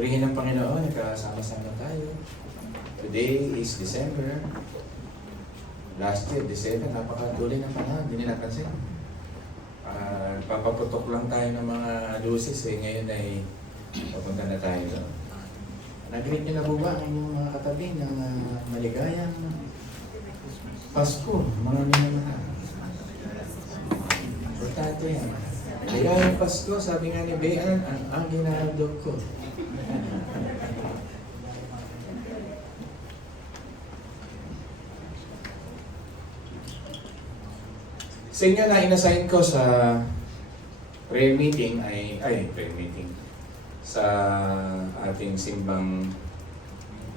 Purihin ng Panginoon, nagkasama-sama tayo. Today is December. Last year, December, napakatuloy ng panahon, hindi nila napansin. Papaputok lang tayo ng mga luces Ngayon ay papunta na tayo doon. Nag-greet niyo na po ba ang inyong mga katabi ng maligayang Pasko? Mga minamahal. Importante yan. Maligayang Pasko, sabi nga ni Bean, ang ginahaldog ko. Sa inyo na inassign ko sa prayer meeting prayer meeting sa ating simbang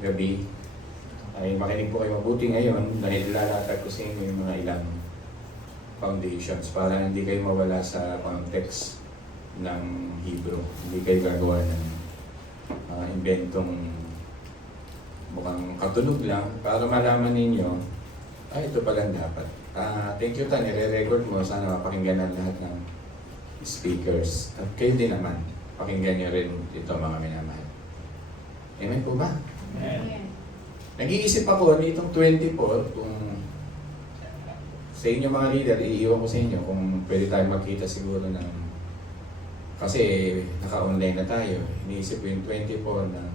gabi ay makinig po kayo mabuti ngayon dahil lalatag ko sa inyo yung mga ilang foundations para hindi kayo mawala sa context ng Hebrew. Hindi kayo gagawa ng mga inventong mukhang katunog lang para malaman ninyo ito palang dapat. Thank you, Tan. Nire-record mo. Sana mapakinggan ng lahat ng speakers. At kayo din naman, pakinggan nyo rin ito mga minamahal. Amen po ba? Amen. Nag-iisip ako nitong 24 kung sa inyo mga leader, iiwan ko sa inyo kung pwede tayo magkita siguro ng kasi naka-online na tayo. Iniisip ko yung 24 ng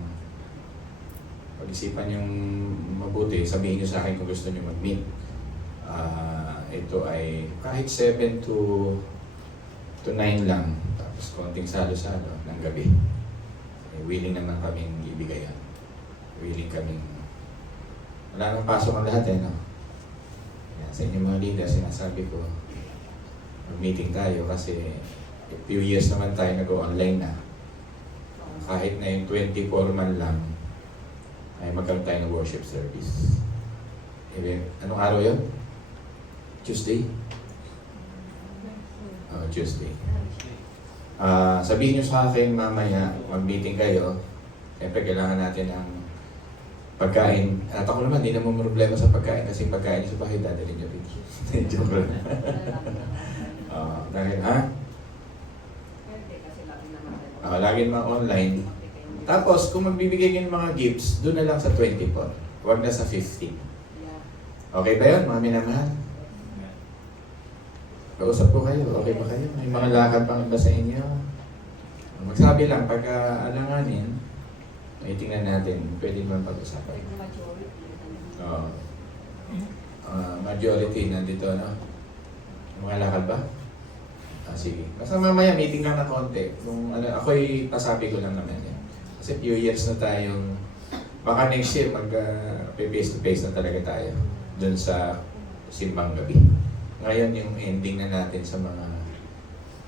pag-isipan yung mabuti, sabihin nyo sa akin kung gusto nyo mag-meet. Ito ay kahit 7 to 9 lang, tapos konting salo-salo ng gabi. Willing naman kaming ibigay yan. Willing kaming wala nang pasok ang lahat no? Yan, sa inyong mga leaders, sinasabi ko mag-meeting tayo kasi a few years naman tayo nag-online na. Kahit na yung 24 man lang ay magkaroon tayo ng worship service. Anong araw yun? Tuesday? Tuesday. Sabihin nyo sa akin mamaya, mag-meeting kayo. Siyempre, kailangan natin ng pagkain. At ako naman, di naman problema sa pagkain kasi pagkain sa bahay, dadalhin nyo rin. Joke lang. Dahil, lagi naman online. Tapos, kung magbibigay kayo ng mga gifts, doon na lang sa 24. Huwag na sa 15. Okay ba yun, mga minamahal? Kausap ko kayo, okay ba kayo? May mga lakad pang iba sa inyo. Magsabi lang, pagka alanganin, ay tingnan natin, pwede naman pag-usapan. Majority nandito, no? Mga lakad ba? Sige. Basta mamaya, meeting lang na konti. Kung ako'y pasabi ko lang naman yan. Kasi few years na tayong, baka next year, mag-face-to-face na talaga tayo dun sa simbang gabi. Ngayon yung ending na natin sa mga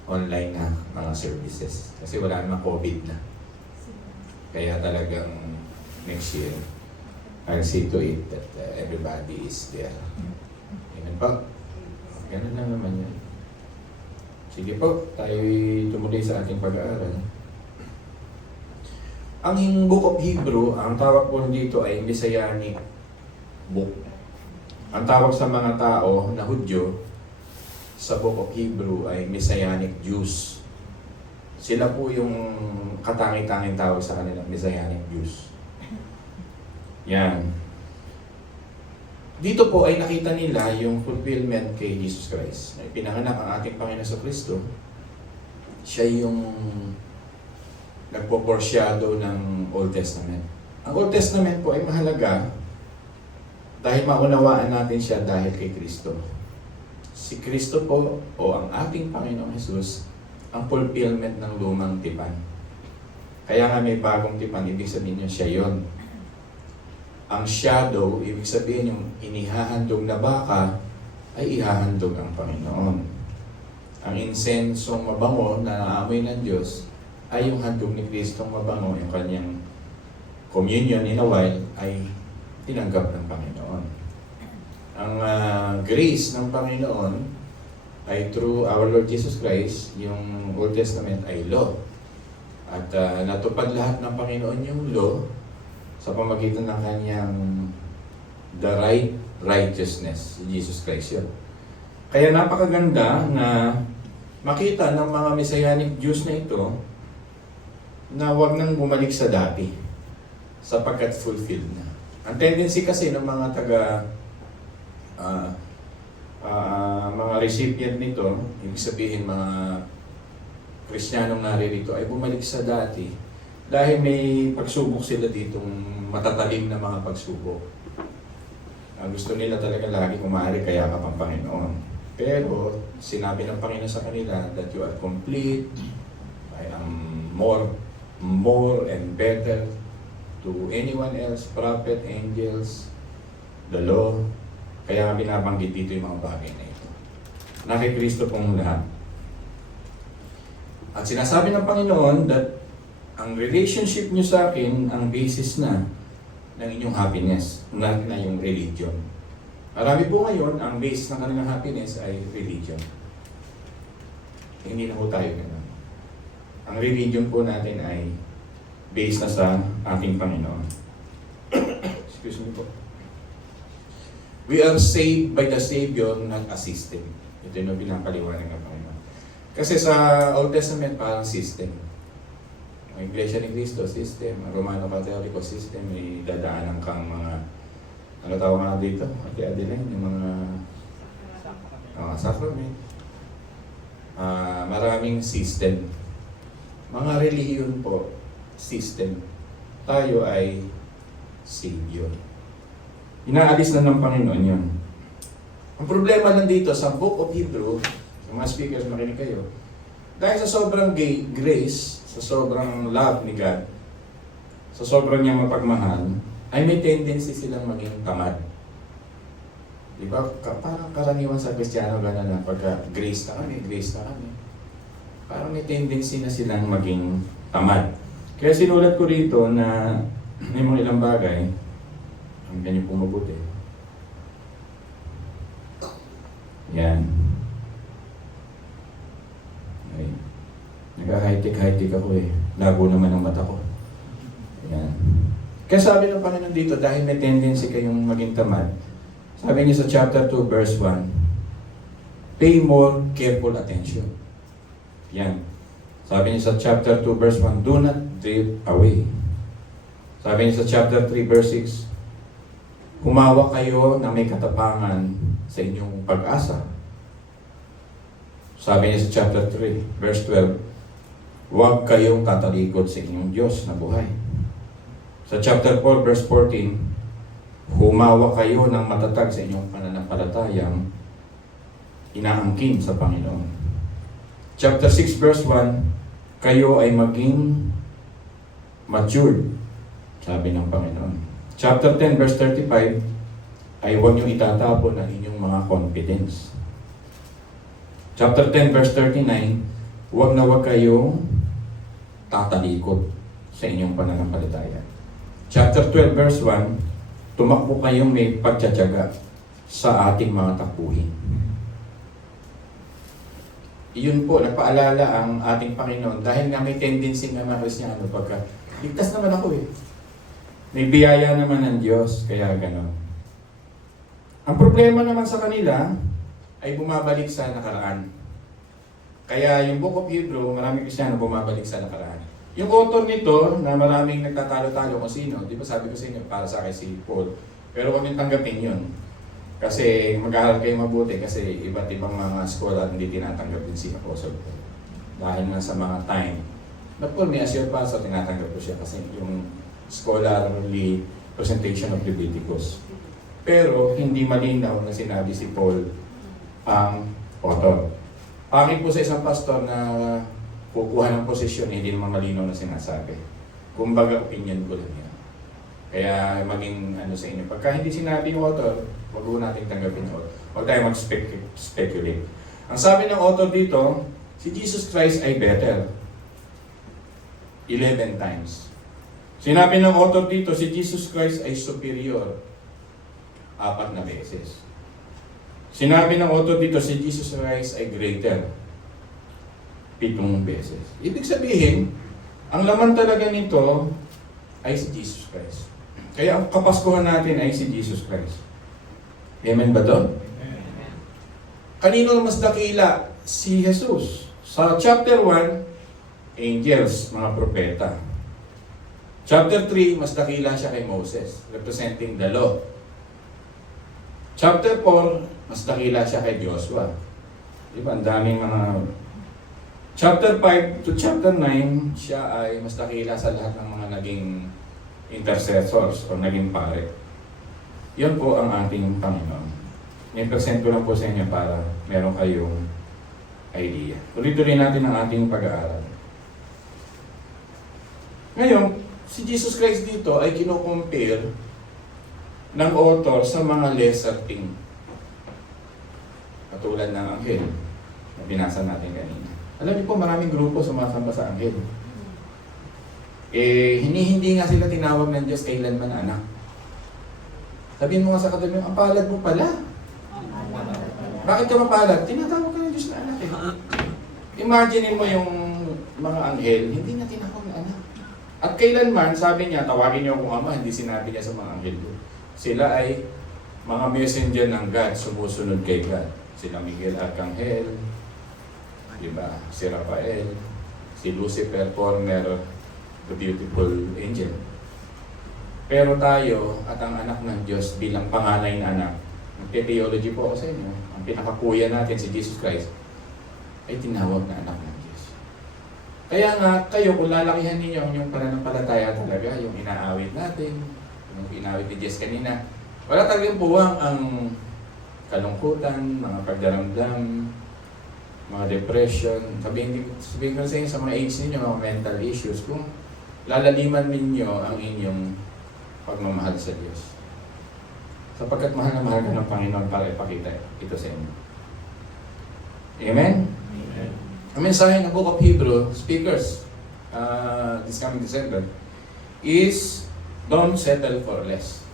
online na mga services. Kasi wala namang COVID na. Kaya talagang next year, I'll see to it that everybody is there. Amen po? Ganun lang naman yan. Sige po, tayo'y tumuloy sa ating pag-aaral. Ang Book of Hebrew, ang tawag po dito ay Messianic Book. Ang tawag sa mga tao na Hudyo sa Book of Hebrew ay Messianic Jews. Sila po yung katangi-tanging tawag sa kanila, Messianic Jews. Yan. Dito po ay nakita nila yung fulfillment kay Jesus Christ. Pinanganak ang ating Panginoon sa Kristo. Siya yung nagpo-foreshadow ng Old Testament. Ang Old Testament po ay mahalaga dahil maunawaan natin siya dahil kay Kristo. Si Kristo po o ang ating Panginoong Jesus ang fulfillment ng lumang tipan. Kaya nga may bagong tipan, ibig sabihin niya siya yon. Ang shadow, ibig sabihin yung inihahandog na baka ay ihahandog ang Panginoon. Ang insensong mabango na naamoy ng Diyos ay yung handog ni Kristong mabango, yung kanyang communion in a while ay tinanggap ng Panginoon. Ang grace ng Panginoon ay through our Lord Jesus Christ, yung Old Testament ay law. At natupad lahat ng Panginoon yung law sa pamagitan ng kanyang the righteousness, Jesus Christ yun. Kaya napakaganda na makita ng mga Messianic Jews na ito na wag nang bumalik sa dati sapagkat fulfilled na. Ang tendency kasi ng mga mga recipient nito, ibig sabihin mga Kristiyanong naririto ay bumalik sa dati dahil may pagsubok sila ditong matatalim na mga pagsubok. Gusto nila talaga lagi kung maaari kaya ka pang Panginoon. Pero sinabi ng Panginoon sa kanila that you are complete, I am more and better to anyone else, prophet, angels, the law. Kaya nga binabanggit dito yung mga bagay na ito. Na kay Kristo pong lahat. At sinasabi ng Panginoon that ang relationship nyo sa akin ang basis na ng inyong happiness, not na yung religion. Marami po ngayon, ang basis ng kanilang happiness ay religion. Hindi na po tayo ganun. Ang religion po natin ay based na sa ating Panginoon. Excuse me po. We are saved by the Savior, not a system. Ito yung pinapaliwanag ng Panginoon. Kasi sa Old Testament, parang system. Ang Iglesia ni Cristo, system. Ang Romano Catholico, system. May dadaanan kang mga, ano tawag nga dito? Ate Adeline, yung mga sacrament. Maraming system. Mga relihiyon po, system. Tayo ay Savior. Inaalis na ng Panginoon yun. Ang problema nandito sa Book of Hebrew, sa mga speakers, makinig kayo, dahil sa sobrang grace, sa sobrang love ni God, sa sobrang niyang mapagmahal, ay may tendency silang maging tamad. Di ba? Parang karaniwan sa Kristiyano gano'n na pagka grace na kami. Parang may tendency na silang maging tamad. Kaya sinulat ko rito na may mga ilang bagay, ang ganyan po mabuti. Yan. Ay. Nag-high-tech ako eh. Labo naman ang mata ko. Yan. Kaya sabi ng Panginoon dito, dahil may tendency kayong maging tamad, sabi niya sa chapter 2, verse 1, pay more careful attention. Yan. Sabi niya sa chapter 2, verse 1, do not drift away. Sabi niya sa chapter 3, verse 6, humawak kayo na may katapangan sa inyong pag-asa. Sabi niya sa chapter 3, verse 12, huwag kayong tatalikod sa inyong Diyos na buhay. Sa chapter 4, verse 14, humawak kayo ng matatag sa inyong pananampalatayang inaangkin sa Panginoon. Chapter 6, verse 1, kayo ay maging matured, sabi ng Panginoon. Chapter 10, verse 35, ay huwag niyong itatapon ang inyong mga confidence. Chapter 10, verse 39, huwag na huwag kayong tatalikod sa inyong pananampalataya. Chapter 12, verse 1, tumakbo kayong may pagtsatsaga sa ating mga takbuhin. Iyon po, nagpaalala ang ating Panginoon dahil nga may tendency nga mga Kristiyano pagka, ligtas naman ako eh. May biyaya naman ng Diyos, kaya gano'n. Ang problema naman sa kanila ay bumabalik sa nakaraan. Kaya yung Book of Hebrew, maraming Kristiyano bumabalik sa nakaraan. Yung author nito, na maraming nagtatalo-talo kung sino, di ba sabi ko sa inyo, para sa akin si Paul. Pero huwag niyong tanggapin yun. Kasi mag-aaral kayo mabuti kasi iba't ibang mga scholar hindi tinatanggap din si Apostle Paul. Dahil nga sa mga time. But Paul, may assure pa sa tinatanggap ko siya kasi yung scholarly presentation of Leviticus. Pero hindi malinaw na sinabi si Paul ang author. Pangit po sa isang pastor na kukuha ng posisyon, hindi naman malinaw na sinasabi. Kumbaga, opinion ko lang yan. Kaya maging ano sa inyo. Pagka hindi sinabi yung author, wag po natin tanggapin yung author. Huwag tayo mag-speculate. Ang sabi ng author dito, si Jesus Christ ay better. 11 times. Sinabi ng author dito, si Jesus Christ ay superior. 4 na beses. Sinabi ng author dito, si Jesus Christ ay greater. 7 beses. Ibig sabihin, ang laman talaga nito ay si Jesus Christ. Kaya ang kapaskuhan natin ay si Jesus Christ. Amen ba doon? Kanino mas dakila? Si Jesus. Sa chapter 1, angels, mga propeta. Chapter 3, mas dakila siya kay Moses, representing the law. Chapter 4, mas dakila siya kay Joshua. Di ba? Ang daming mga... Chapter 5 to chapter 9, siya ay mas dakila sa lahat ng mga naging intercessors o naging pare. Yan po ang ating Panginoon. I-present ko lang po sa inyo para meron kayong idea. Tuloy-tuloy natin ang ating pag-aaral. Ngayon, si Jesus Christ dito ay kino-compare ng author sa mga lesser thing. Katulad ng anghel na binasa natin kanina. Alam niyo po, maraming grupo sumasamba sa anghel. Hindi nga sila tinawag ng Diyos kailanman anak. Sabihin mo nga sa katabi mo, ang palad mo pala. Bakit ka mapalad? Tinatawag ka ng Diyos na anak eh. Imagine mo yung mga anghel, hindi na tinawag na anak. At kailanman, sabi niya, tawagin niyo akong ama, hindi sinabi niya sa mga anghel doon. Sila ay mga messenger ng God, sumusunod kay God. Sila Miguel Arcangel, diba? Si Rafael, si Lucifer, former the beautiful angel. Pero tayo at ang anak ng Diyos bilang panganay na anak, magte-theology po ako sa inyo, ang pinakakuya natin si Jesus Christ ay tinawag na anak ng Diyos. Kaya nga, kayo kung lalakihan ninyo ang inyong pananampalataya talaga, yung inaawit natin, yung inawit ni Jess kanina, wala talagang buwang ang kalungkutan, mga pagdaramdam, mga depression. Sabihin ko sa inyo sa mga age ninyo, mga mental issues, kung lalaliman ninyo ang inyong pagmamahal sa Diyos. Sapagkat mahal na mahal ka ng Panginoon para ipakita ito sa inyo. Amen? Amen. Ang mensahe ng Book of Hebrew, speakers, this coming December, is don't settle for less.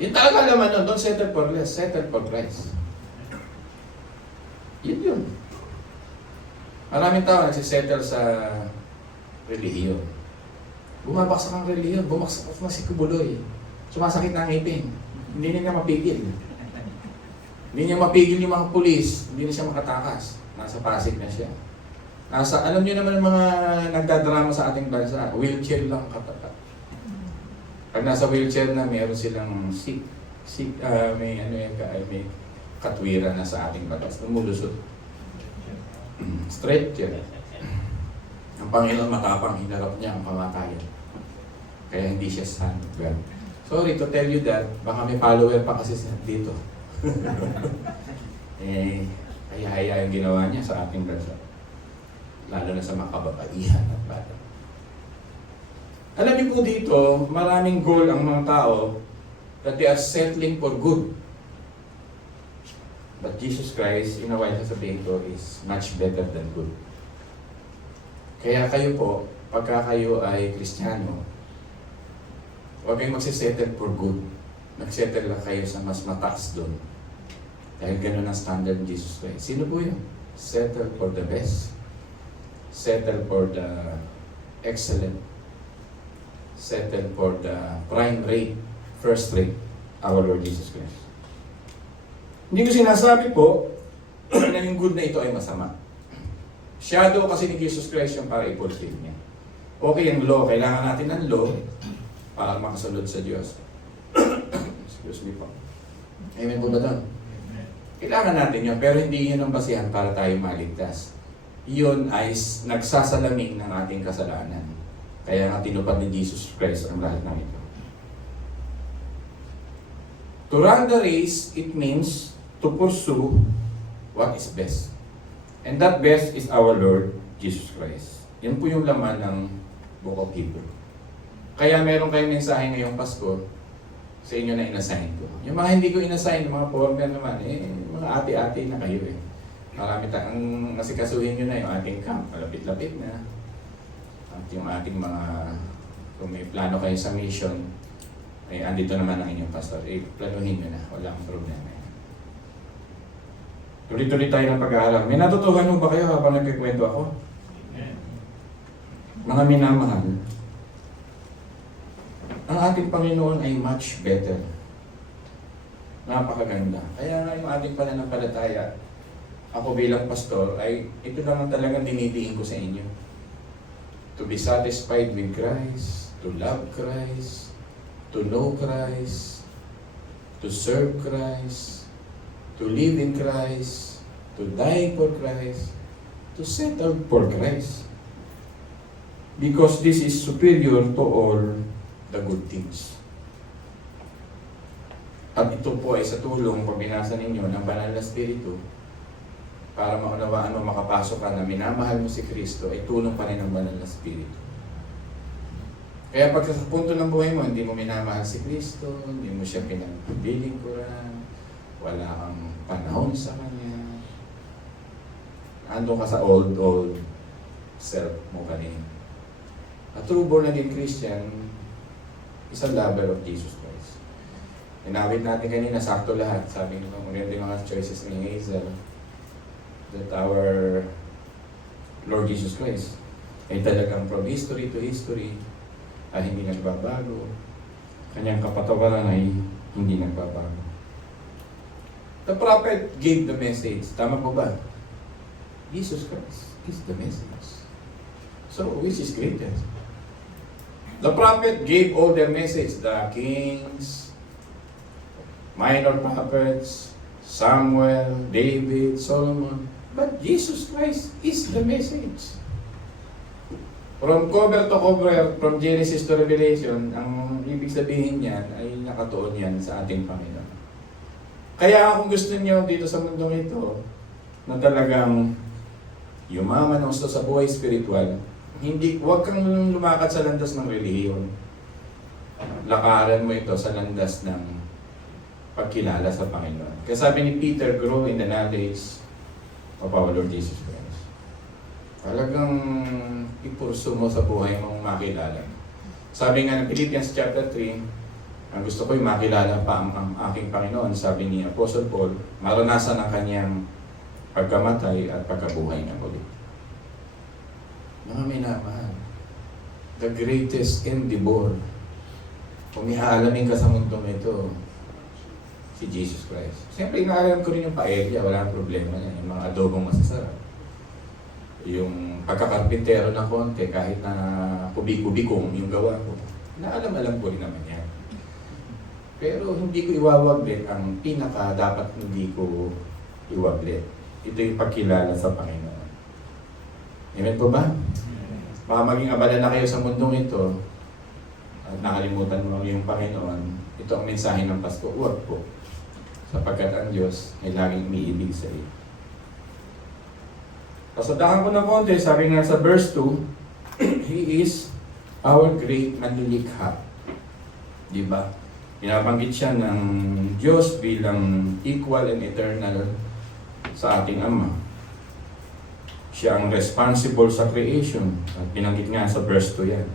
Yun talaga naman nun, don't settle for less, settle for Christ. Yun. Maraming tao nagsisettle sa relihiyon. Bumabaksak ang relihiyon, bumaksak na si Kubuloy. Sumasakit na ang ngipin. Hindi niya mapigil. Hindi niya mapigil yung mga pulis, hindi na siya makatakas. Nasa Pasig na siya. Alam niyo naman ang mga nagdadrama sa ating bansa, wheelchair lang katapat. Pag nasa wheelchair na, mayroon silang may katwiran na sa ating batas. Lumulusot. Straight yan. Ang Panginoon matapang, hinarap niya ang kamatayan. Kaya hindi siya son of God. Sorry to tell you that, baka may follower pa kasi dito. Kaya yung ginawa niya sa ating bansa. Lalo na sa makababaihan at bata. Alam niyo po dito, maraming goal ang mga tao that they are settling for good. But Jesus Christ, in a while sasabihin ko, is much better than good. Kaya kayo po, pagka kayo ay Kristiyano, huwag kayong magsisettle for good. Nagsettle lang kayo sa mas mataas doon. Dahil ganun ang standard ng Jesus Christ. Sino po yun? Settle for the best. Settle for the excellent. Settle for the prime rate, first rate, our Lord Jesus Christ. Hindi ko sinasabi po na yung good na ito ay masama. Shadow kasi ni Jesus Christ yung para i-fulfill niya. Okay ang law, kailangan natin ng law para makasunod sa Diyos. Excuse me po. Amen po ba doon? Kailangan natin yun, pero hindi yun ang basihan para tayo maligtas. Yun ay nagsasalamin ng ating kasalanan. Kaya nga tinupad ni Jesus Christ ang lahat ng ito. To run the race, it means to pursue what is best. And that best is our Lord Jesus Christ. Yan po yung laman ng Book of Hebrew. Kaya meron kayong mensahe ngayong Pasko sa inyo na inassign ko. Yung mga hindi ko inassign, mga former naman, mga ate-ate na kayo eh. Marami tayong nasikasuhin nyo na yung ating camp, malapit-lapit na. At yung ating mga, kung may plano kayo sa mission, andito naman ang inyong pastor, planuhin nyo na, walang problema. Tuloy-tuloy tayo ng pag-aaral. May natutuhan mo ba kayo habang nagkikwento ako? Mga minamahal, ang ating Panginoon ay much better. Napakaganda. Kaya nga yung ating pananampalataya, ako bilang pastor, ay ito naman talagang dinidiin ko sa inyo. to be satisfied with Christ, to love Christ, to know Christ, to serve Christ, to live in Christ, to die for Christ, to settle for Christ. Because this is superior to all the good things. At ito po ay sa tulong pag binasa ninyo ng Banal na Espiritu para maunawaan mo, makapasok ka na minamahal mo si Kristo, ay tulong pa rin ng Banal na Espiritu. Kaya pag sa punto ng buhay mo, hindi mo minamahal si Kristo, hindi mo siya pinagpiling kuran, wala kang panahon sa Kanya, ando ka sa old self mo kanina. A true born again Christian is a lover of Jesus Christ. Inawit natin kanina, sakto lahat. Sabi ko, maganda yung mga choices ni Hazel that our Lord Jesus Christ ay talagang from history to history ay hindi nagbabago. Kanyang kapatawaran ay hindi nagbabago. The prophet gave the message. Tama po ba? Jesus Christ is the message. So, which is greater? The prophet gave all their message. The kings, minor prophets, Samuel, David, Solomon. But Jesus Christ is the message. From cover to cover, from Genesis to Revelation, ang ibig sabihin niyan ay nakatuon yan sa ating Panginoon. Kaya kung gusto niyo dito sa mundong ito, na talagang yumaman ang gusto sa buhay spiritual, huwag kang lumakad sa landas ng relihiyon. Lakaran mo ito sa landas ng pagkilala sa Panginoon. Kaya sabi ni Peter, grow in the knowledge of our Lord Jesus Christ. Talagang ipurso mo sa buhay mong makilala. Sabi nga ng Philippians chapter 3, ang gusto ko yung makilala pa ang aking Panginoon, sabi ni Apostle Paul, maranasan ang kanyang pagkamatay at pagkabuhay na muli. Mga minamahal, the greatest endeavor, kung ihaalamin ka sa mundong ito, si Jesus Christ. Siyempre, inaalam ko rin yung paella, wala nang problema yan. Yung mga adobong masasarap. Yung pagkakarpintero ng konti, kahit na kubi-kubikong yung gawa ko, naalam-alam ko rin naman yan. Pero hindi ko iwawaglit ang pinaka dapat hindi ko iwaglit. Ito yung pagkilala sa Panginoon. Amen po ba? Baka maging abala na kayo sa mundong ito at nakalimutan mo yung Panginoon, ito ang mensahe ng Pasko. Huwag po. Sapagkat ang Diyos ay laging umiibig sa iyo. Pasadahan ko ng konti, sabi nga sa verse 2, He is our great manlilikha. Diba? Pinabanggit siya ng Diyos bilang equal and eternal sa ating Ama. Siya ang responsible sa creation. At binanggit nga sa verse 2 yan.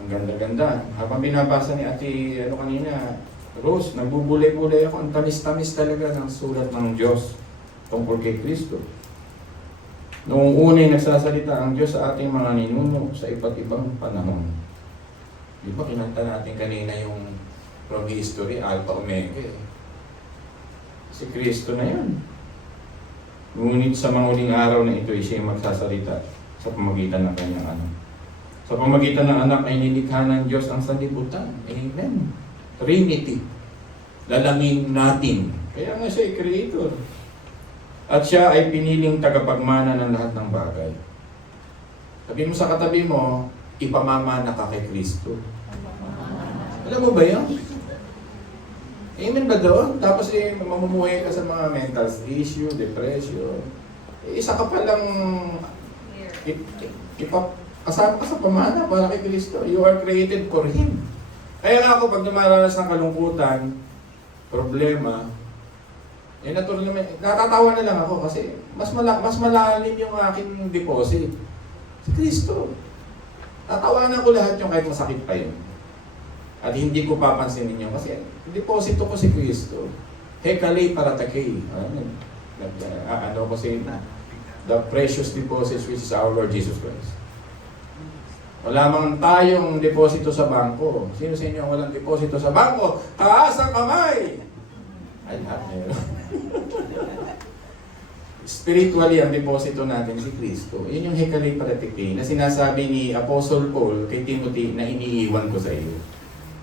Ang ganda-ganda. Habang binabasa ni Ate kanina, Rose, nagbubulay-bulay ako. Ang tamis-tamis talaga ng sulat ng Diyos tungkol kay Kristo. Noong unay nagsasalita ang Diyos sa ating mga ninuno sa iba't ibang panahon. Di ba kinanta natin kanina yung from history, Alpha Omega eh. Si Kristo na yan. Ngunit sa mga uling araw na ito, siya magsasalita sa pamagitan ng kanyang anak. Sa pamagitan ng anak ay nilikha ng Diyos ang sanlibutan. Amen. Trinity. Lalangin natin. Kaya nga siya ay creator. At siya ay piniling tagapagmana ng lahat ng bagay. Sabi mo sa katabi mo, ipamamana ka kay Kristo. Alam mo ba yun? Amen ba doon? Tapos mamumuhay ka sa mga mental issue, depression. Isa ka palang kasama ka sa pamana para kay Kristo. You are created for Him. Kaya nga ako, pag dumaranas ng kalungkutan, problema, natural naman, natatawa na lang ako kasi mas malalim yung aking deposit. Si Kristo. Tatawanan ko lahat yung kahit masakit pa yun. At hindi ko papansinin yun kasi deposito ko si Kristo. Hekale para takay. Ano ko si the precious deposits which is our Lord Jesus Christ. Wala mang tayong deposito sa bangko. Sino sa inyo ang walang deposito sa bangko? Taas ang kamay! Ay, lahat meron. Spiritually, ang deposito natin si Kristo. Yun yung Hekali Paratike na sinasabi ni Apostle Paul kay Timothy na iniiwan ko sa iyo.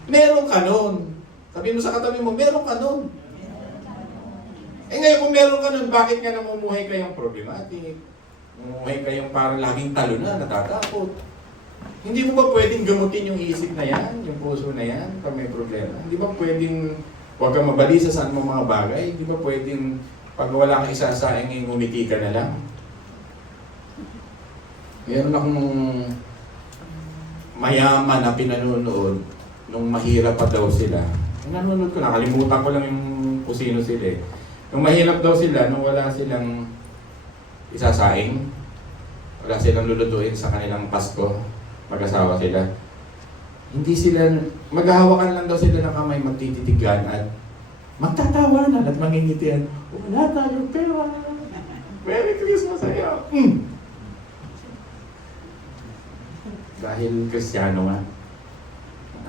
Meron ka nun. Sabi mo sa katabi mo, meron ka nun. Eh ngayon kung meron ka nun, bakit nga namumuhay kayong problematic? Namumuhay kayong parang laging talo na, natatakot. Hindi mo ba pwedeng gamutin yung isip na yan, yung puso na yan, pag may problema? Hindi ba pwedeng huwag kang mabalisa sa mga bagay? Hindi ba pwedeng pag wala kang isasaing, ngumiti ka na lang? Meron akong mayaman na pinanonood nung mahirap pa daw sila. Nanonood ko, nakalimutan ko lang yung kung sino sila eh. Nung mahirap daw sila, nung wala silang isasaing, wala silang lulutuin sa kanilang Pasko, mag-asawa sila. Hindi sila, maghahawakan lang daw sila ng kamay, magtititigan at magtatawanan at mangingitian. Wala tayong pera. Merry Christmas sa'yo. Dahil Kristiyano nga.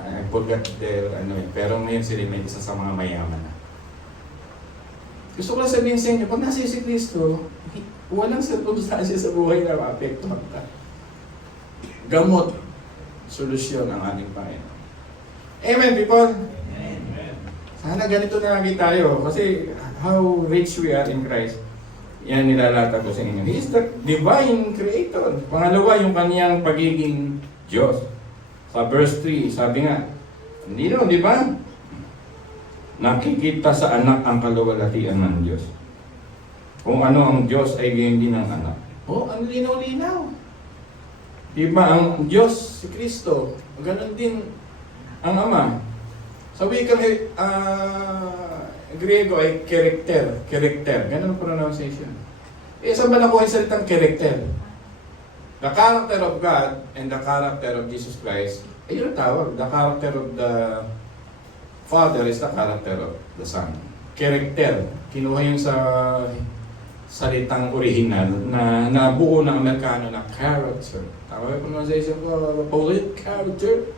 I forgot their pero ngayon sila may isa sa mga mayaman na. Gusto ko lang sabihin sa inyo, pag nasa si Kristo, walang sirkumstansya sa buhay na maapektuhan ka. Gamot, solusyon ang ating Panginoon. Amen, people? Amen. Sana ganito na lagi tayo. Kasi how rich we are in Christ, yan nilalata ko sa inyo. He is the divine creator. Pangalawa, yung kaniyang pagiging Diyos. Sa verse 3, sabi nga, hindi no, di ba? Nakikita sa anak ang kaluwalhatian ng Diyos. Kung ano ang Diyos ay gayon din ang anak. Oh, ang linaw-linaw. Di ba ang Diyos, si Kristo, ganun din ang Ama. Sa wikang Griego ay character. Ganun ang pronunciation. Eh, saan ba nakuha yung salitang character? The character of God and the character of Jesus Christ, ayun ang tawag. The character of the Father is the character of the Son. Character. Kinuha yun sa salitang original na nabuo ng Amerikano na character. Tama yung pronunciation ko, Polish character.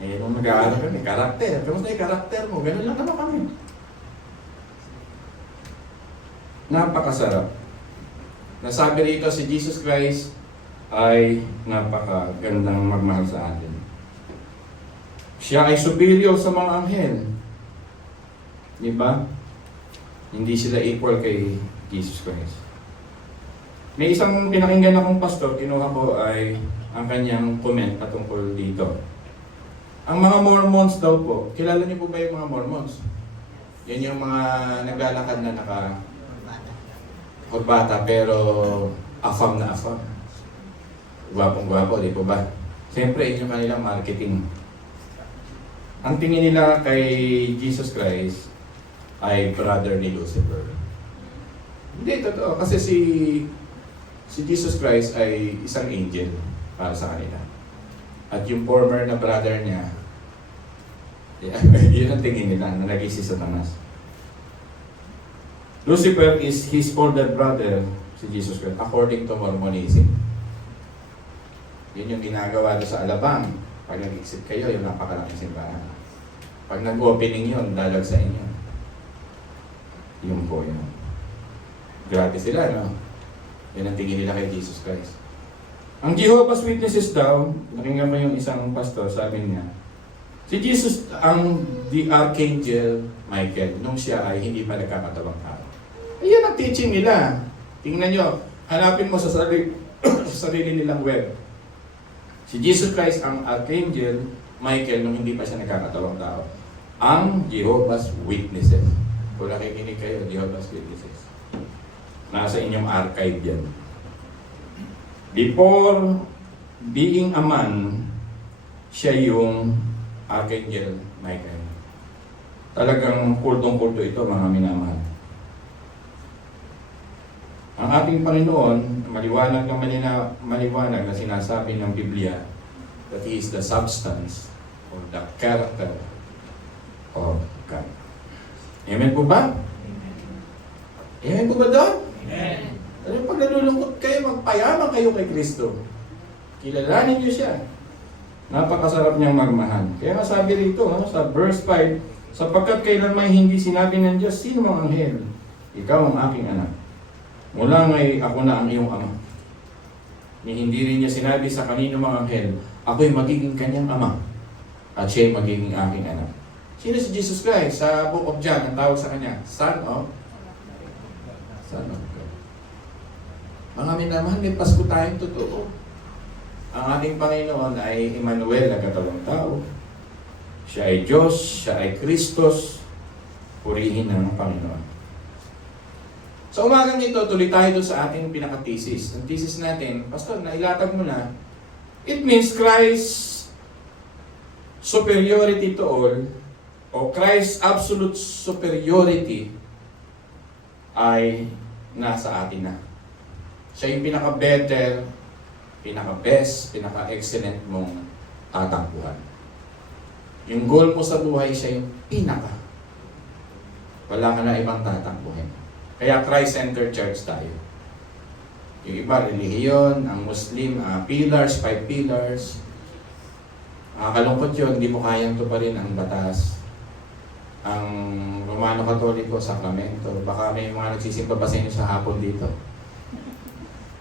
Eh, kung mag-aaral kami, karakter. Kamusta yung karakter mo? Ganun lang naman kami. Napakasarap. Nasabi rito si Jesus Christ ay napakagandang magmahal sa atin. Siya ay superior sa mga anghel. Di ba? Hindi sila equal kay Jesus Christ. May isang pinakinggan akong pastor, kinuha ko ay ang kanyang comment patungkol dito. Ang mga Mormons daw po, kilala niyo po ba yung mga Mormons? Yan yung mga naglalakad na naka-kurbata pero afam na afam. Gwapong-gwapo, di po ba? Siyempre, yun yung kanilang marketing. Ang tingin nila kay Jesus Christ ay brother ni Lucifer. Hindi, totoo. Kasi si Jesus Christ ay isang angel para sa kanila. At yung former na brother niya, yun ang tingin nila na naging si Satanas. Lucifer is his older brother, si Jesus Christ, according to Mormonism. Yun yung ginagawa doon sa Alabang. Pag nag-exit kayo, yung napakalaking simbahan. Pag nag-opening yun, dalag sa inyo. Yun po yun. Grabe sila, no? Yan ang tingin nila kay Jesus Christ. Ang Jehovah's Witnesses daw, nakinggan mo yung isang pastor, sabi niya, si Jesus ang the Archangel Michael, nung siya ay hindi pa nagkakatawang tao. Ayan ang teaching nila. Tingnan nyo, hanapin mo sa sarili nilang web. Si Jesus Christ ang Archangel Michael nung hindi pa siya nagkakatawang tao. Ang Jehovah's Witnesses. Kung nakikinig kayo, Jehovah's Witnesses. Nasa inyong archive yan. Before being a man, siya yung Archangel Michael. Talagang kultong-kulto ito, mga minamahal. Ang ating Panginoon, maliwanag na sinasabi ng Biblia that He is the substance or the character of God. Amen po ba? Amen po ba doon? Amen. Ano pag nalulungkot kayo, magpayaman kayo kay Kristo. Kilalanin niyo siya. Napakasarap niyang magmahal. Kaya sabi rito sa verse 5, sapagkat kailanman hindi sinabi ng Diyos, sino mang anghel, ikaw ang aking anak. Mula ngay ako na ang iyong ama. Hindi rin niya sinabi sa kanino mga anghel, ako'y magiging kanyang ama at siya'y magiging aking anak. Sino si Jesus Christ? Sa Book of John, ang tawag sa kanya, Son of God. Mga minamahal, may Pasko tayong totoo. Ang ating Panginoon ay Emmanuel na katawang tao. Siya ay Diyos, siya ay Kristos. Purihin ng Panginoon. Sa umagang ito, tuloy tayo doon sa ating pinaka-thesis. Ang thesis natin, Pastor, nailatag mo na, it means Christ's superiority to all, o Christ's absolute superiority ay nasa atin na. Siya yung pinaka-better, pinaka-best, pinaka-excellent mong tatakbuhan. Yung goal mo sa buhay, siya yung pinaka. Wala ka na ibang tatakbuhin. Kaya Christ-centered church tayo. Yung iba, relihiyon, ang Muslim, pillars, 5 pillars. Kalungkot yun, hindi mo kayang tuparin ang batas. Ang Romano Katoliko, sakramento. Baka may mga nagsisimba pa sa inyo sa hapon dito.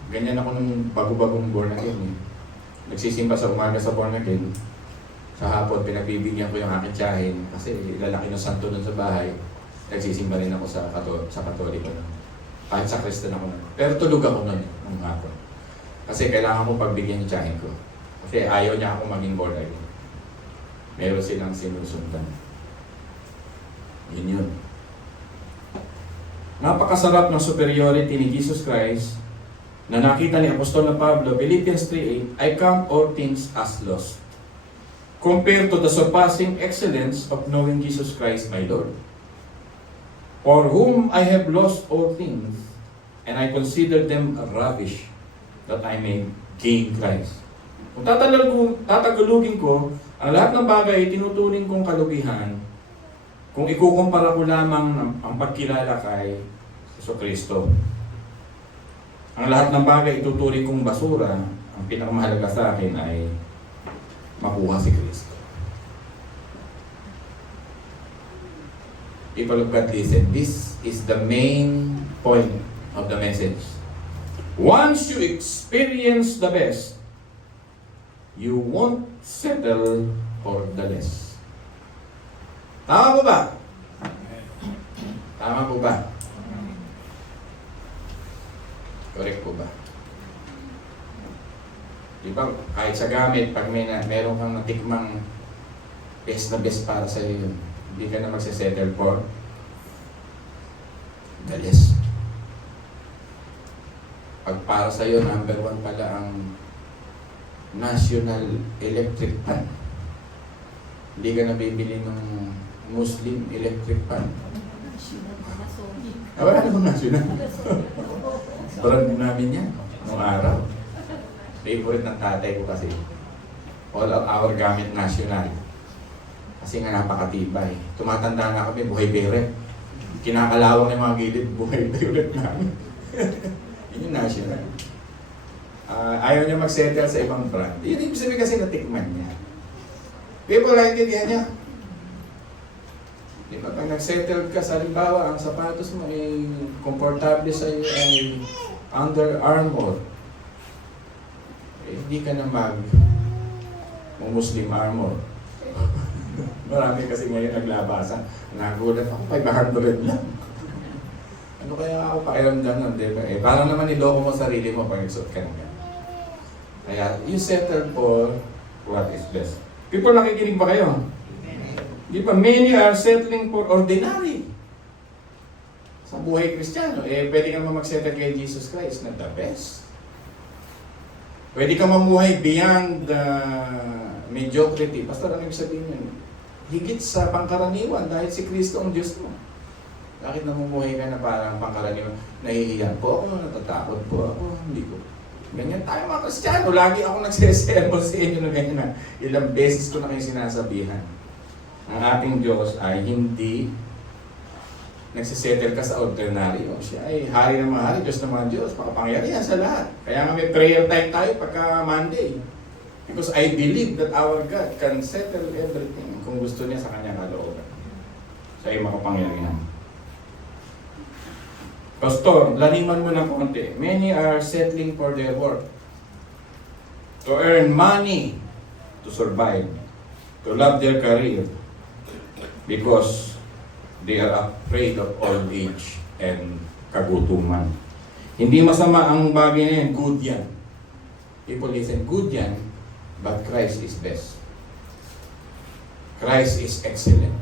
Ganyan ako nung bago-bagong born again. Nagsisimba sa umaga sa born again. Sa hapon, pinagbibigyan ko yung aking tiyahin kasi lalaki ng santo dun sa bahay. Nagsisimba rin ako sa Katoliko. Kahit sa Kristen ako nun. Pero tulog ako nun ng hapon. Kasi kailangan ko pagbigyan yung tiyahin ko. Kasi ayaw niya ako maging born again. Meron silang sinusundan. Yun. Napakasarap ng superiority ni Jesus Christ na nakita ni Apostol na Pablo, Philippians 3:8, I count all things as lost, compared to the surpassing excellence of knowing Jesus Christ my Lord, for whom I have lost all things, and I consider them rubbish, that I may gain Christ. Kung tatagalugin ko, ang lahat ng bagay tinuturing kong kalugihan, kung ikukumpara ko lamang ang pagkilala kay Jesucristo. Ang lahat ng bagay ituturing kong basura, ang pinakamahalaga sa akin ay makuha si Kristo. People of God, listen. This is the main point of the message. Once you experience the best, you won't settle for the less. Tama po ba? Tama po ba? Correct po ba? Di ba, kahit sa gamit, pag meron kang natikmang best na best para sa iyo yun, hindi ka na magsisettle for the less. Pag para sa iyo, number 1 pala ang National Electric Pan. Hindi ka na bibili ng Muslim Electric Pan. Wala na bang national? Brand namin yan, noong araw. Favorite ng tatay ko kasi. All of our gamit national. Kasi nga napakatibay. Tumatanda na kami, buhay beret. Kinakalawang ng mga gilid, buhay beret namin. Yun yung national. Ayaw niya mag-settle sa ibang brand. Yun ibig sabihin kasi natikman niya. People, naintindihan niya. Di ba, pag nag-settle ka sa halimbawa, ang sapatos mo ay komportable sa iyo ay Under Armour. Hindi ka na Muslim Armour. Marami kasi ngayon naglabasan. Nagulat ako, 500 lang. Ano kaya ako pakiramdam nun, di ba? Parang naman niloko mo sarili mo pag nagsuot ka na. Kaya, you settle for what is best. People, nakikinig ba kayo? Di ba? Many are settling for ordinary. Sa buhay Kristiyano, pwede kang mag-settle kay Jesus Christ na the best. Pwede kang mamuhay beyond the mediocrity. Pastor, ano ibig sabihin yun? Higit sa pangkaraniwan dahil si Kristo ang Diyos mo. Bakit namumuhay ka na parang pangkaraniwan? Nahihiyan po ako, natatakot po ako, hindi ko. Ganyan tayo mga Kristiyano. Lagi ako nagsisermon sa inyo na ganyan na. Ilang beses ko na kayo sinasabihan. Ang ating Diyos ay hindi nagsisettle ka sa ordinaryo. Siya ay hari ng mga hari, Diyos ng mga Diyos, makapangyarihan sa lahat. Kaya nga may prayer time tayo pagka Monday. Because I believe that our God can settle everything kung gusto niya sa kanyang kalooban. Siya ay makapangyarihan. Pastor, laliman mo ng konti. Many are settling for their work. To earn money, to survive, to love their career, because they are afraid of old age and kagutuman. Hindi masama ang bagay na yan, good yan. People listen, good yan, but Christ is best. Christ is excellent.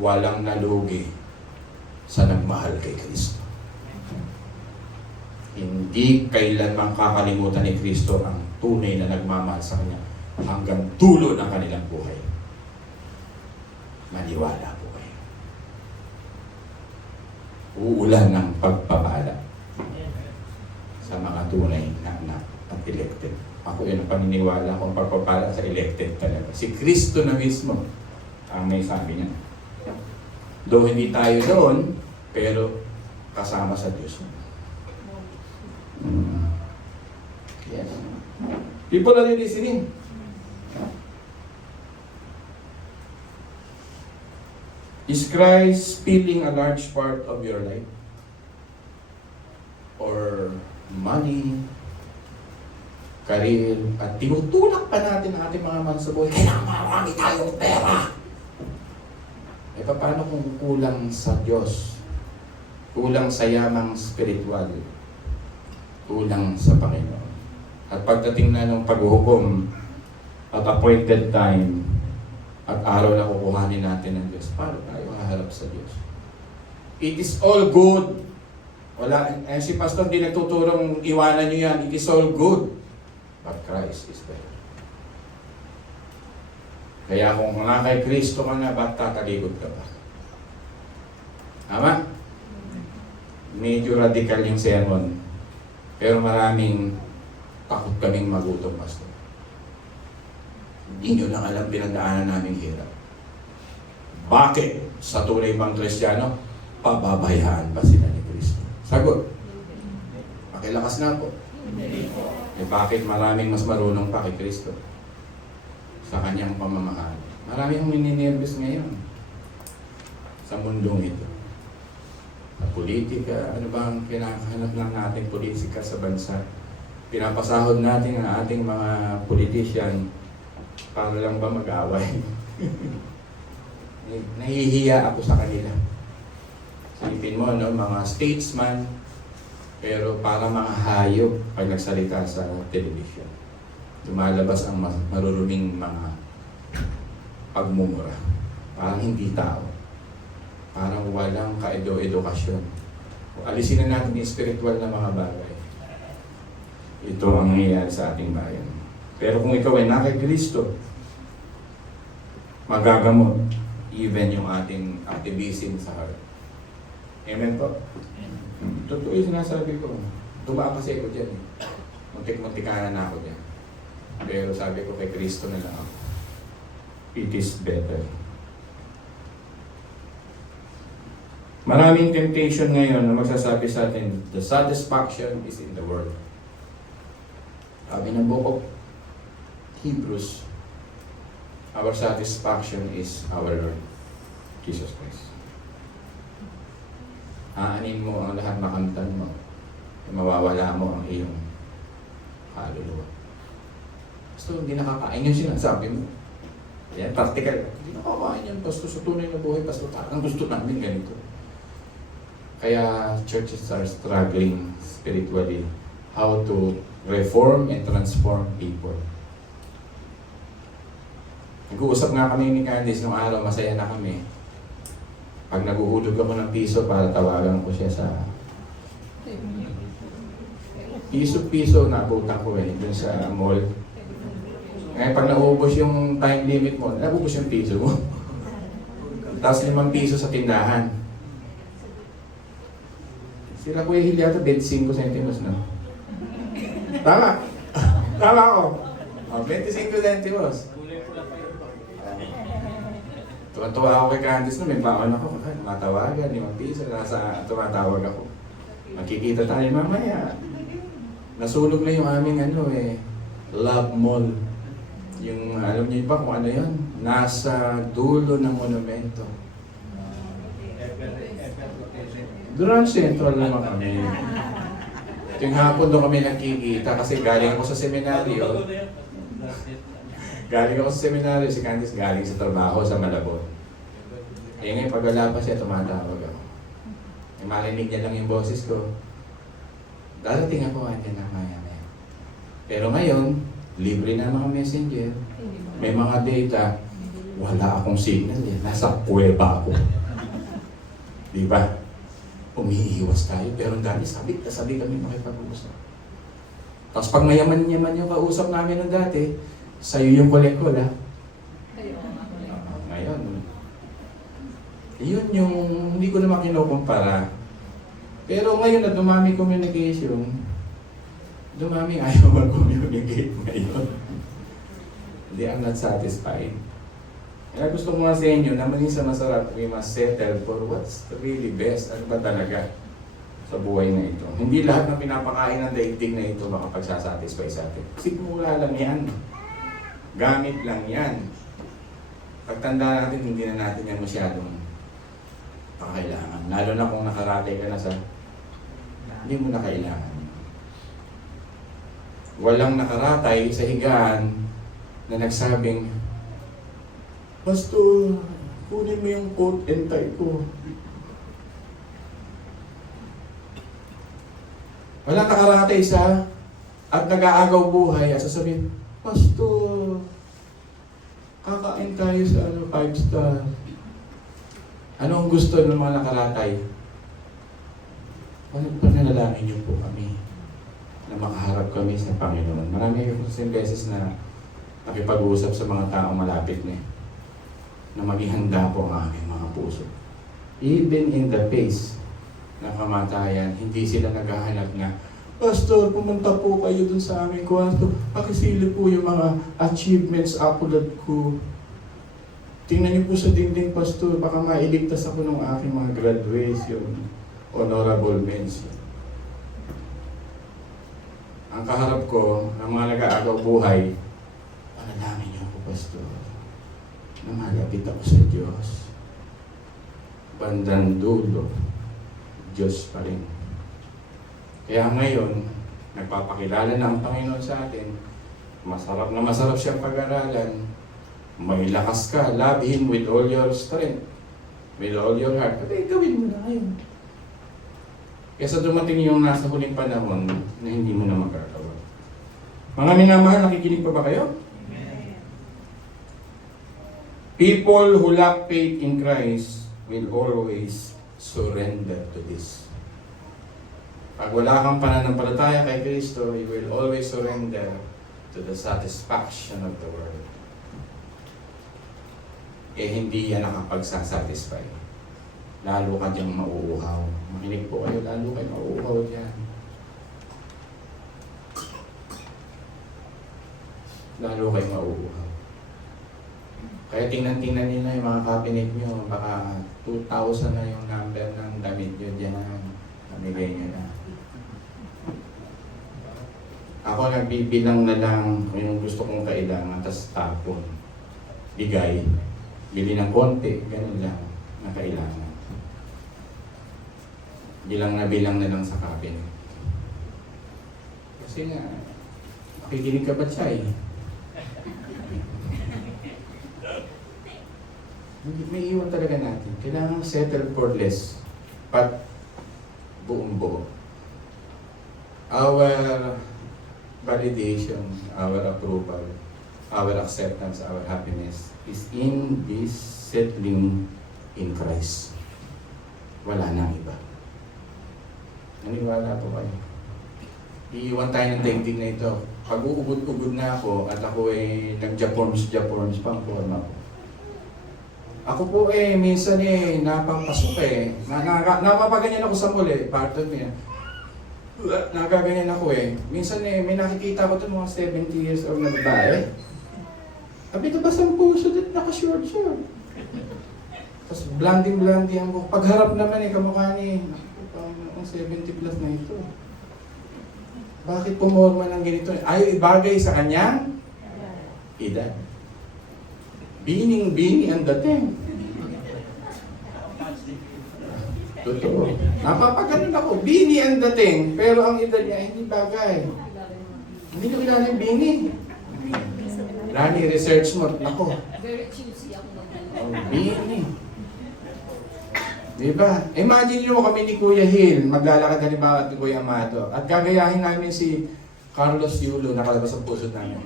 Walang nalugi sa nagmahal kay Kristo. Hindi kailanman kakalimutan ni Kristo ang tunay na nagmamahal sa Kanya hanggang dulo ng kanilang buhay. Maniwala po kayo. Uulan ng pagpapala sa mga tunay na anak at elected. Ako yun ang paniniwala kong pagpapala sa elected talaga. Si Kristo na mismo ang may sabi niya. Though hindi tayo doon, pero kasama sa Diyos. Yes. People are listening. Is Christ filling a large part of your life? Or money, career, at tinutulak pa natin ang ating mga mansuboy, kailangan marami tayong pera. E paano kung kulang sa Diyos? Kulang sa yamang spiritual? Kulang sa Panginoon? At pagdating na ng paghuhukom at appointed time at araw na kukuhanin natin ng Diyos, paano tayo haharap sa Diyos? It is all good. Wala, si Pastor di nagtuturong iwanan nyo yan. It is all good. But Christ is better. Kaya kung nga kay Kristo ka na, ba't tatalikod ka pa? Tama? Medyo radical yung sermon. Pero maraming takot kaming magutom, Pastor. Hindi nyo lang alam pinagdaanan naming hirap. Bakit sa tunay bang Kristiyano, pababayaan ba sila ni Kristo? Sagot. Pakilakas nga po. Eh bakit maraming mas marunong pa kay Kristo sa kanyang pamamahal? Maraming mininervous ngayon sa mundong ito. Sa politika, ano ba ang kinakahanap lang natin politika sa bansa? Pinapasahod natin ang ating mga politician para lang ba mag-away? Nahihiya ako sa kanila. Silipin mo, no, mga statesman, pero para mga hayop pag nagsalita sa television. Lumalabas ang maruruming mga pagmumura. Parang hindi tao. Parang walang kaedo-edukasyon. Alisin na natin yung spiritual na mga bagay. Ito ang nangyayari sa ating bayan. Pero kung ikaw ay naka Kristo, magagamot even yung ating activism sa heart. Amen po? Totoo yung sinasabi ko. Dumaan kasi ako dyan. Muntik-muntikanan na ako dyan. Pero sabi ko kay Kristo na lang ako. It is better. Maraming temptation ngayon na magsasabi sa atin, the satisfaction is in the world. Sabi ng book of Hebrews, our satisfaction is our Lord, Jesus Christ. Aanin mo ang lahat na kantan mo, mawawala mo ang iyong kaluluwa. Basta hindi nakakain yung sinasabi mo. Yan, practical. Hindi nakakain yan, basta sa tunay na buhay, basta ang gusto namin ganito. Kaya churches are struggling spiritually how to reform and transform people. Nag-uusap nga kami ni Candice nung araw, masaya na kami. Pag naguhulog ako ng piso para tawagan ko siya sa piso-piso na abutan ko dun sa mall. Ngayon pag naubos yung time limit mo, naubos yung piso mo. Tapos 5 piso sa tindahan. Sila Kuya Hilyata, 25 centimos na. Tama! Tama ako! 25 centimos. Tuwa-tuwa ako kay Candice na may baon ako. Matawagan, 5 piso, nasa tumatawag ako. Magkikita tayo mamaya. Nasunog na yung aming Love Mall. Yung, alam niyo ba kung ano yun? Nasa dulo ng monumento. Duran Central naman kami. Yung hapon doon kami nagkikita kasi galing ako sa seminaryo. Galing ako sa seminaryo, si Candice galing sa trabaho sa Malabon. Eh ngayon, pag wala pa siya, tumatawag ako. Eh, marinig niya lang yung boses ko. Darating ako, andyan na maya-maya. Pero ngayon, libre na mga messenger. May mga data. Wala akong signal eh. Nasa kuweba ako. Di ba? Umiiwas tayo. Pero dati sabik na sabik kami makipag-uusap. Tapos pag mayaman-yaman yung kausap namin ng dati, sa'yo yung kolekol ha. Ngayon, yun yung hindi ko naman kinukumpara. Pero ngayon na dumami communication, dumami ayaw mag-communicate ngayon. Hindi, I'm not satisfied. Kaya gusto ko nga sa inyo na maging sa masarap, we must settle for what's really best. Ano ba talaga sa buhay na ito? Hindi lahat ng pinapakain ng daigdig na ito makapagsasatisfy sa atin. Sigmula lang yan. Gamit lang yan. Pagtanda natin, hindi na natin yan masyadong pakailangan. Lalo na kung nakaratay ka na sa hindi mo na kailangan. Walang nakaratay sa higaan na nagsabing, Pastor, kunin mo yung coat and tie ko. Walang nakaratay sa at nag-aagaw buhay at sasabihin, Pastor, kakain tayo sa 5-star. Ano ang gusto ng mga nakaratay? Panalangin niyo po kami na makaharap kami sa Panginoon. Marami kasing beses na nakipag-usap sa mga taong malapit niya na maging handa po ang aming mga puso. Even in the face ng kamatayan, hindi sila naghahanap na, Pastor, pumunta po kayo dun sa aming kwarto. Pakisilip po yung mga achievements, accolade ko. Tingnan niyo po sa dingding, Pastor, baka mailigtas ako ng aking mga graduation, honorable mention. Ang kaharap ko, ng mga nag-aagaw buhay, panalangin niyo ako, Pastor, na malapit ako sa Diyos. Bandang dulo, Diyos pa rin. Kaya ngayon, nagpapakilala na ang Panginoon sa atin. Masarap na masarap siyang pag-aralan. May lakas ka, love Him with all your strength, with all your heart. Kasi gawin mo na ngayon. Kesa dumating yung nasa huling panahon na hindi mo na magagawa. Mga minamahal, nakikinig pa ba kayo? Amen. People who lack faith in Christ will always surrender to this. Pag wala kang pananampalataya kay Kristo, you will always surrender to the satisfaction of the world. Eh hindi yan nakapagsasatisfy. Lalo ka diyang mauuhaw. Makinig po kayo, lalo kayo mauuhaw dyan. Lalo kayo mauuhaw. Kaya tingnan-tingnan nila yung mga cabinet nyo, baka 2,000 na yung number ng damit nyo dyan. Pamigay nyo na. Ako nagbibilang na lang kung yung gusto kong kailangan, tapos tapon. Bigay. Bili ng konti, ganun lang na kailangan. Bilang na lang sa cabinet. Kasi nga, makikinig ka ba siya eh? May iwan talaga natin. Kailangan settle for less. But buong buo. Our validation, our approval, our acceptance, our happiness is in this settling in Christ. Wala na iba. Naniwala po kayo. Iiwan tayo ng daigdig na ito. Pag uugod-ugod na ako at ako ay nag-Japorms pang forma ko. Ako po minsan napapasok napapaganyan ako sa muli, pardon me. Nagaganyan ako Minsan may nakikita ko ito mga 70 years old na babae. Sabi ito ba sa puso dito naka-short. Tapos blonding ang buhok. Pagharap naman kamukha ni 70 plus na ito. Bakit pumorma ng ganito? Ayaw ibagay sa kanyang edad. Bining ang dating. Totoo. Napapaganon ako. Bini ang dating, pero ang edad niya hindi bagay. Hindi ko kilala yung Bini. Lani, research mo. Ako. Very choosy ako Ang Bini. Diba? Imagine nyo kami ni Kuya Hill, maglalakad halimbawa at ni Kuya Amado, at gagayahin namin si Carlos Yulo, nakalabas ang puso namin.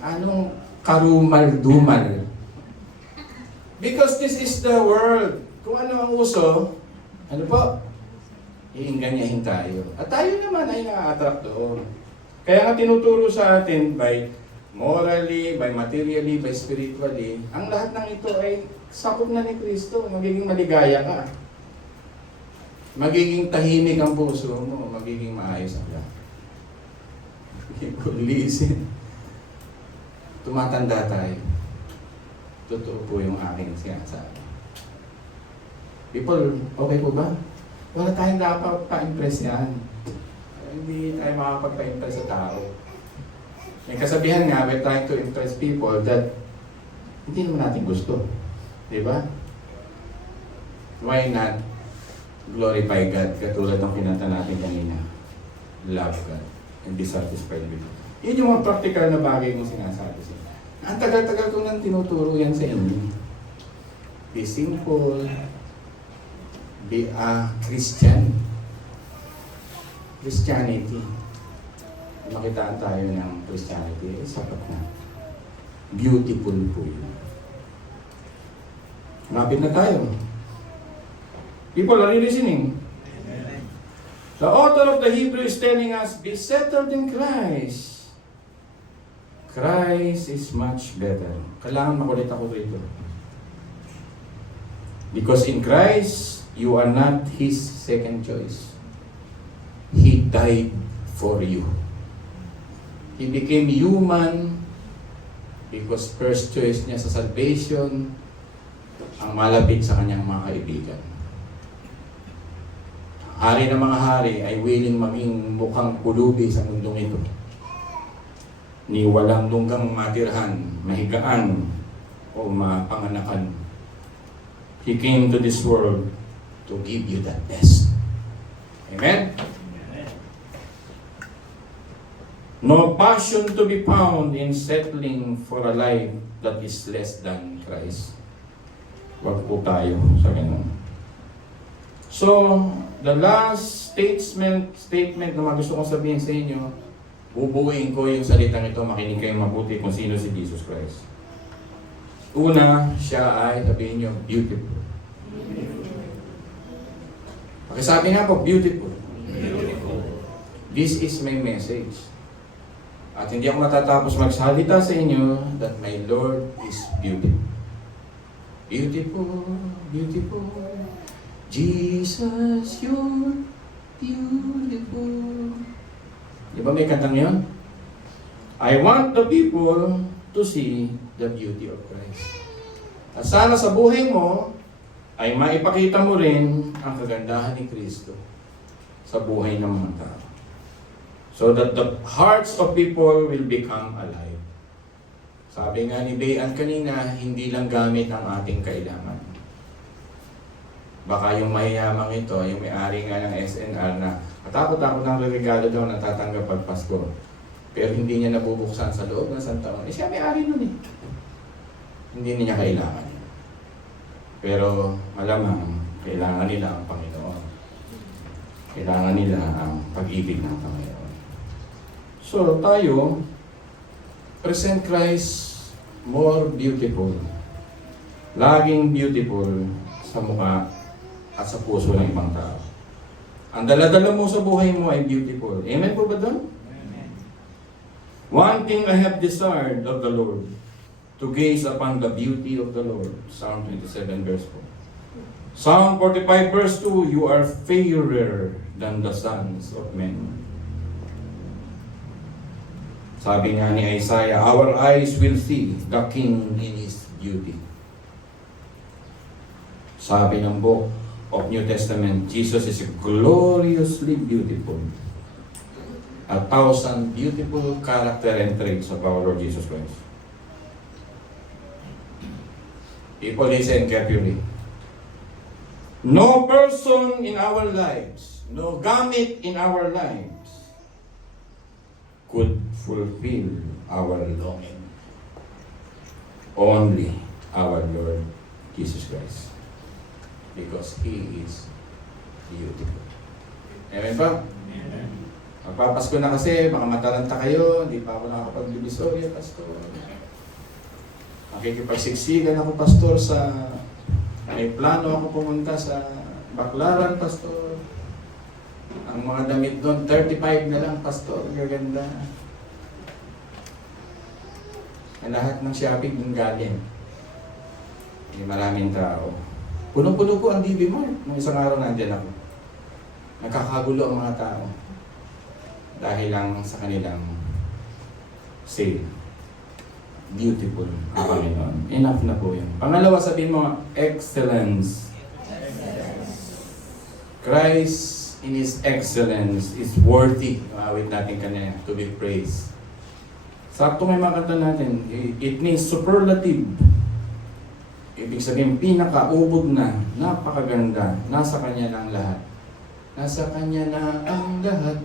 Anong karumal-dumal? Because this is the world. Kung ano ang uso, ano po? Iinganyahin tayo. At tayo naman ay na-attract doon. Kaya nga tinuturo sa atin by morally, by materially, by spiritually, ang lahat ng ito ay sakop na ni Kristo. Magiging maligaya ka. Magiging tahimik ang puso mo. Magiging maayos ang lahat. Listen. Tumatanda tayo. Totoo po yung aking sinasabi. People, okay po ba? Wala tayong dapat pa-impress yan. Hindi tayo makapagpa-impress sa tao. May kasabihan nga, we're trying to impress people that hindi naman natin gusto. Di ba? Why not glorify God katulad ng pinanta natin kanina? Love God and be satisfied with it. Yun yung mga practical na bagay kong sinasabi sa inyo. Ang tagal-tagal ko nang tinuturo yan sa inyo. Be simple. Be a Christian. Christianity. Makitaan tayo ng Christianity, sapat na. Beautiful po yun. Malapit na tayo. People, are you listening? The author of the Hebrew is telling us, be settled in Christ. Christ is much better. Kailangan makulit ako rito. Because in Christ, you are not His second choice. He died for you. He became human because first choice niya sa salvation ang malapit sa kanyang mga kaibigan. Hari ng mga hari ay willing maging mukhang pulubi sa mundong ito. Ni walang lunggang matirhan, mahigaan, o mapanganakan. He came to this world to give you that best. Amen? No passion to be found in settling for a life that is less than Christ. Wag po tayo sa ganun. So, the last statement na gusto kong sabihin sa inyo, bubuuin ko yung salitang ito, makinig kayong mabuti kung sino si Jesus Christ. Una, siya ay, sabihin nyo, beautiful. Pakisabi nga po, beautiful. This is my message. At hindi ako matatapos magsalita sa inyo that my Lord is beautiful. Beautiful, beautiful. Jesus, you're beautiful. Di ba may kantang yun? I want the people to see the beauty of Christ. At sana sa buhay mo, ay maipakita mo rin ang kagandahan ni Kristo sa buhay ng mga tao. So that the hearts of people will become alive. Sabi nga ni Bayan kanina, hindi lang gamit ang ating kailangan. Baka yung mayayamang ito, yung may-ari nga ng SNR na katakot-takot ng regalo daw na tatanggap pag Pasko. Pero hindi niya nabubuksan sa loob ng isang taon. Siya may-ari nun eh. Hindi niya kailangan. Pero malamang, kailangan nila ang Panginoon. Kailangan nila ang pag-ibig ng Panginoon. So tayo, present Christ more beautiful. Laging beautiful sa mukha at sa puso ng ibang tao. Ang dala-dala mo sa buhay mo ay beautiful. Amen po ba doon? Amen. One thing I have desired of the Lord, to gaze upon the beauty of the Lord. Psalm 27 verse 4. Psalm 45 verse 2, you are fairer than the sons of men. Sabi nga ni Isaiah, our eyes will see the King in His beauty. Sabi ng book of New Testament, Jesus is gloriously beautiful. 1,000 beautiful character and traits of our Lord Jesus Christ. People listen carefully. No person in our lives, no gamit in our lives could fulfill our longing. Only our Lord Jesus Christ. Because He is beautiful. Amen ba? Amen. Magpapasko na kasi, baka mataranta kayo, hindi pa ako nakakapag-divisorya, Pastor. Makikipagsiksikan ako, Pastor, sa... May plano ako pumunta sa Baclaran, Pastor. Ang mga damit doon, 35 na lang, Pastor. Gaganda. Lahat ng shopping ng galing. May maraming tao. Puno-puno po ang DB Mart. Nung isang araw nandiyan ako. Nagkakagulo ang mga tao. Dahil lang sa kanilang sale. Beautiful ang Panginoon. Enough na po yan. Pangalawa, sabihin mo, excellence. Christ in His excellence is worthy. Awit natin kanya to be praised. Sakto may makanta natin. It means superlative. Ibig sabihin, pinakaubog na, napakaganda, nasa Kanya na ang lahat. Nasa Kanya na ang lahat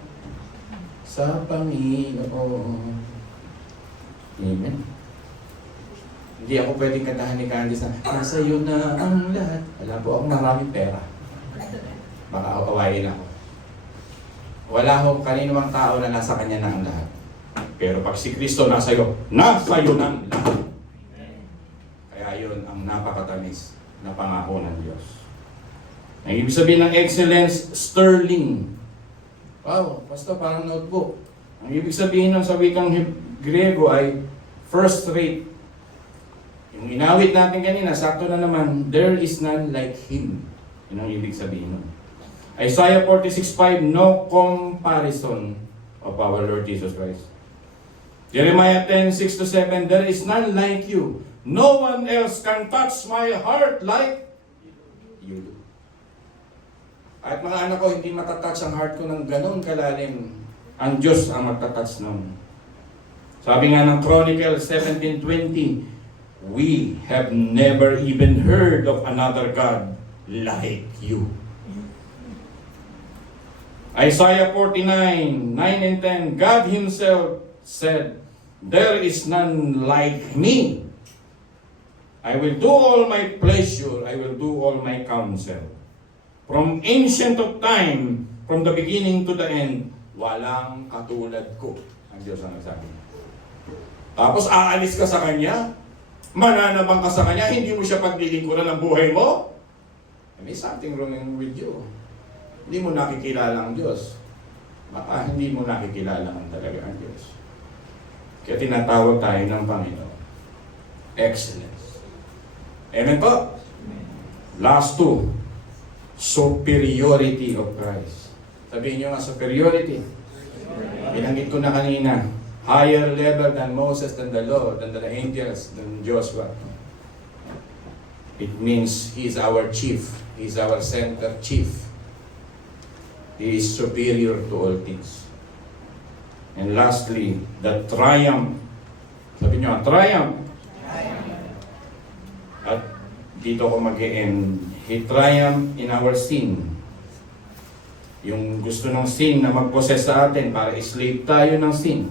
sa Panginoon. Amen. Hindi ako pwedeng kantahan ni Candice na, nasa iyo na ang lahat. Wala po akong maraming pera. Baka awayin ako. Wala akong kaninumang tao na nasa Kanya na ang lahat. Pero pag si Kristo nasa iyo na ang lahat. Kaya yun ang napakatamis na pangako ng Diyos. Ang ibig sabihin ng excellence, sterling. Wow, basta parang notebook. Ang ibig sabihin ng sa wikang Griego ay first rate. Yung inawit natin kanina, sakto na naman, there is none like Him. Yun ang ibig sabihin nun. Isaiah 46:5, no comparison of our Lord Jesus Christ. Jeremiah 10:6-7, there is none like you. No one else can touch my heart like you do. At mga anak ko, hindi matatouch ang heart ko ng ganun kalalim. Ang Diyos ang magtatouch nun. Sabi nga ng Chronicle 17:20, we have never even heard of another God like you. Isaiah 49:9 and 10, God Himself said, there is none like me. I will do all my pleasure, I will do all my counsel. From ancient of time, from the beginning to the end, walang katulad ko. Ang Diyos ang nagsabi. Tapos aalis ka sa Kanya, mananabang ka sa Kanya, hindi mo siya paglilingkuran ng buhay mo? May something wrong with you. Hindi mo nakikilala ang Diyos. Baka hindi mo nakikilala ang talaga ang Diyos. Kaya tinatawag tayo ng Panginoon. Excellence. Amen po? Last two. Superiority of Christ. Sabihin nyo nga, superiority. Binanggit ko na kanina. Higher level than Moses, than the Lord, than the angels, than Joshua. It means He is our chief. He is our center chief. He is superior to all things. And lastly, the triumph. Sabi nyo, triumph. At dito ko mag-e-end. He triumphed in our sin. Yung gusto ng sin na mag-possess sa atin para slave tayo ng sin.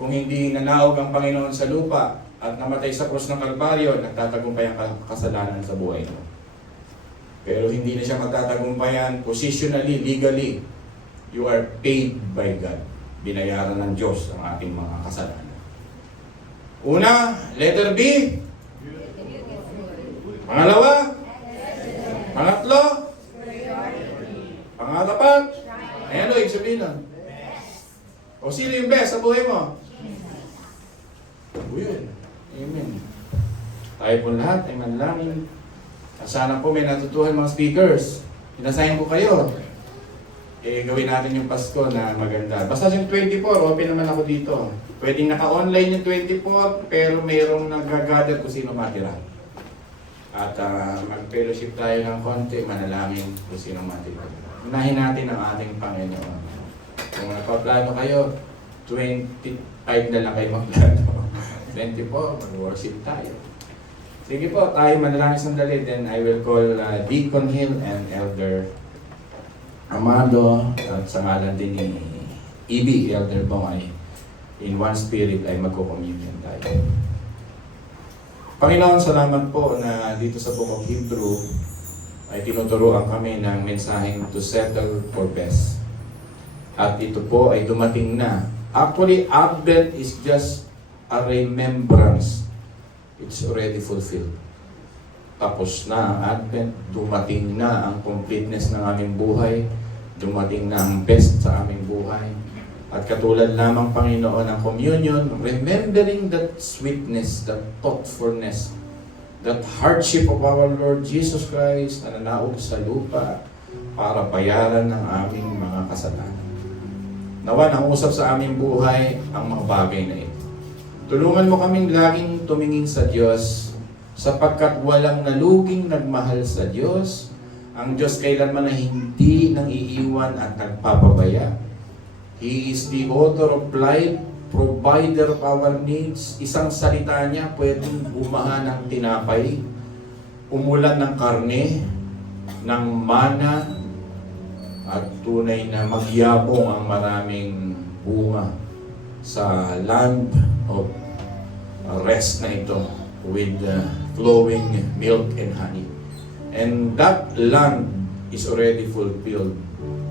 Kung hindi nanawag ang Panginoon sa lupa at namatay sa krus ng Kalbaryo, nagtatagumpay ang kasalanan sa buhay mo. Pero hindi na siya magtatagumpayan positionally, legally. You are paid by God. Binayaran ng Diyos ang ating mga kasalanan. Una, letter B. Pangalawa. Pangatlo. Pangatapat. Ayan o, ibig sabihin nun. O sino yung best sa buhay mo? Yun. Amen. Tayo po lahat ay manalangin. At sana po may natutuhan mga speakers. Pinasahin ko kayo. Gawin natin yung Pasko na maganda. Basta yung 24, open naman ako dito. Pwedeng naka-online yung 24, pero mayroong nag-gather kung sino matira. At mag-fellowship tayo ng konti, manalangin kung sino matira. Unahin natin ang ating Panginoon. Kung nagpaplano kayo, 25 na lang kayo magplano. 24, mag-worship tayo. Sige po, tayo manalangin sandali, then I will call Deacon Hill and Elder Amado at sa ngalan din ni EB, Elder Bong ay in one spirit ay magko-communion tayo. Panginoon, salamat po na dito sa Book of Hebrew ay tinuturuan kami ng mensaheng to settle for best. At ito po ay dumating na. Actually, Advent is just a remembrance. It's already fulfilled. Tapos na ang Advent, dumating na ang completeness ng aming buhay, dumating na ang best sa aming buhay. At katulad lamang, Panginoon, ng communion, remembering that sweetness, that thoughtfulness, that hardship of our Lord Jesus Christ na nanaog sa lupa para bayaran ng aming mga kasalanan. Nawa nang usap sa aming buhay ang mga bagay na ito. Tulungan mo kaming laging tumingin sa Diyos sapagkat walang naluging nagmahal sa Diyos. Ang Diyos kailanman na hindi nang iiwan at nagpapabaya. He is the author of life, provider of our needs. Isang salita niya pwedeng bumaha ng tinapay, umulan ng karne, ng mana, at tunay na magyabong ang maraming bunga sa land of rest na ito with flowing milk and honey. And that land is already fulfilled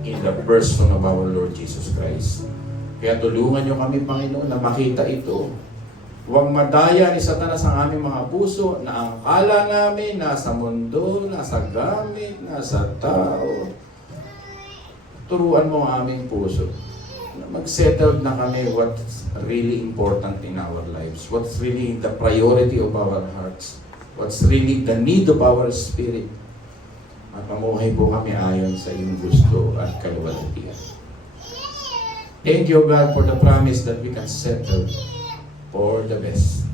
in the person of our Lord Jesus Christ. Kaya tulungan niyo kami, Panginoon, na makita ito. Huwag madaya ni Satanas ang aming mga puso na ang akala namin nasa mundo, nasa gamit, nasa tao. Turuan mo ang aming puso. Mag-settle na kami what's really important in our lives. What's really the priority of our hearts. What's really the need of our spirit. At mamuhay po kami ayon sa iyong gusto at kaluwalhatian. Thank you, God, for the promise that we can settle for the best.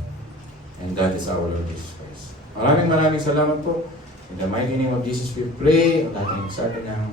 And that is our Lord Jesus Christ. Maraming salamat po. In the mighty name of Jesus we pray. Ang ating sabi ng